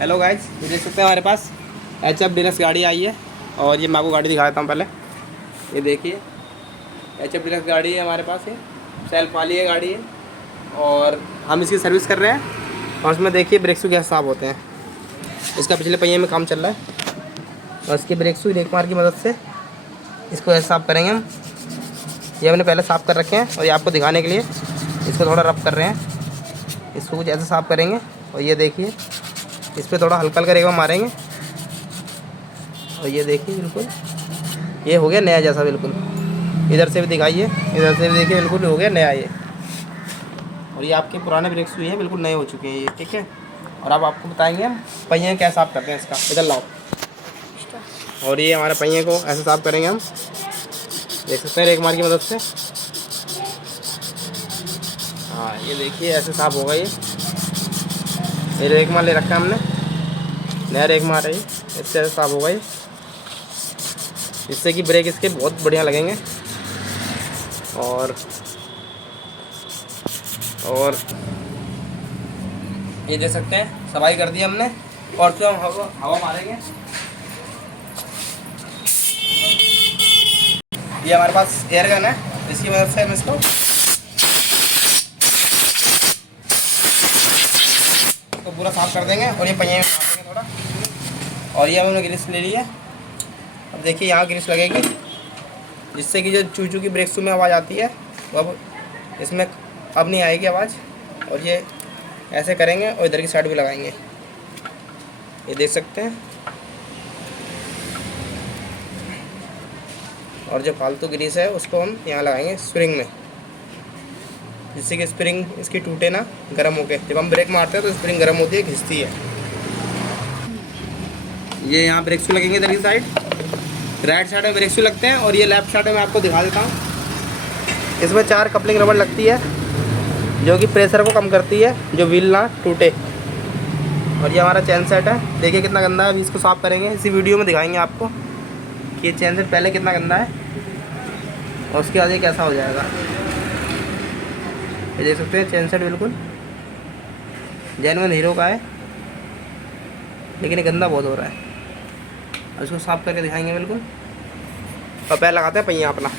Hello guys, ये देख सकते हैं हमारे पास HF डीलक्स गाड़ी आई है। और ये मैं आपको गाड़ी दिखा देता हूँ पहले। ये देखिए HF डीलक्स गाड़ी है हमारे पास, है सेल्फ वाली है गाड़ी है। और हम इसकी सर्विस कर रहे हैं। और उसमें देखिए ब्रेक शू कैसे साफ होते हैं। इसका पिछले पहिए में काम चल रहा है और इसके ब्रेक शू रेक मार की मदद से इसको ऐसे साफ़ करेंगे हम। ये हमने पहले साफ़ कर रखे हैं और ये आपको दिखाने के लिए इसको थोड़ा रब कर रहे हैं। इसको कुछ ऐसे साफ़ करेंगे और ये देखिए इस पर थोड़ा हल्का हल्का रेगमा मारेंगे और ये देखिए बिल्कुल ये हो गया नया जैसा। बिल्कुल इधर से भी दिखाइए, इधर से भी देखिए, बिल्कुल हो गया नया ये। और ये आपके पुराने ब्रेक शू हैं, बिल्कुल नए हो चुके हैं ये, ठीक है। और अब आपको बताएंगे हम पहिए कैसे साफ़ करते हैं इसका। इधर लाओ। और ये हमारे पहिए को ऐसे साफ़ करेंगे हम, देख सकते हैं रेक मार की मदद से। हाँ ये देखिए ऐसे साफ़ होगा ये रेक मार ले रखा है हमने, नया रेक मार है ये, इससे ऐसे साफ़ होगा ये, जिससे कि ब्रेक इसके बहुत बढ़िया लगेंगे। और ये देख सकते हैं सफाई कर दी हमने। और फिर हम हवा मारेंगे। ये हमारे पास एयर गन है, इसकी मदद से हम इसको तो पूरा साफ कर देंगे। और ये पहिए में मार देंगे थोड़ा। और ये हमने ग्रीस ले ली है। अब देखिए यहाँ ग्रीस लगेगी, जिससे कि जो चू चू की ब्रेक शू में आवाज़ आती है वो अब इसमें अब नहीं आएगी आवाज़। और ये ऐसे करेंगे और इधर की साइड भी लगाएंगे, ये देख सकते हैं। और जो फालतू ग्रीस है उसको हम यहाँ लगाएंगे स्प्रिंग में, जिससे कि स्प्रिंग इसकी टूटे ना, गर्म होके। जब हम ब्रेक मारते हैं तो स्प्रिंग गर्म होती है, घिसती है। ये यहाँ ब्रेक शू लगेंगे इधर की साइड, राइट साइड में ब्रेक शू लगते हैं। और ये लेफ्ट साइड में मैं आपको दिखा देता हूँ। इसमें 4 कपलिंग रबड़ लगती है, जो कि प्रेशर को कम करती है, जो व्हील ना टूटे। और ये हमारा चैन सेट है, देखिए कितना गंदा है। अभी इसको साफ़ करेंगे, इसी वीडियो में दिखाएंगे आपको कि ये चैन सेट पहले कितना गंदा है और उसके बाद ये कैसा हो जाएगा। ये देख सकते हैं चैन सेट बिल्कुल जेन्युइन हीरो का है, लेकिन ये गंदा बहुत हो रहा है। और इसको साफ़ करके दिखाएंगे बिल्कुल। और पैर लगाते हैं पहिया अपना।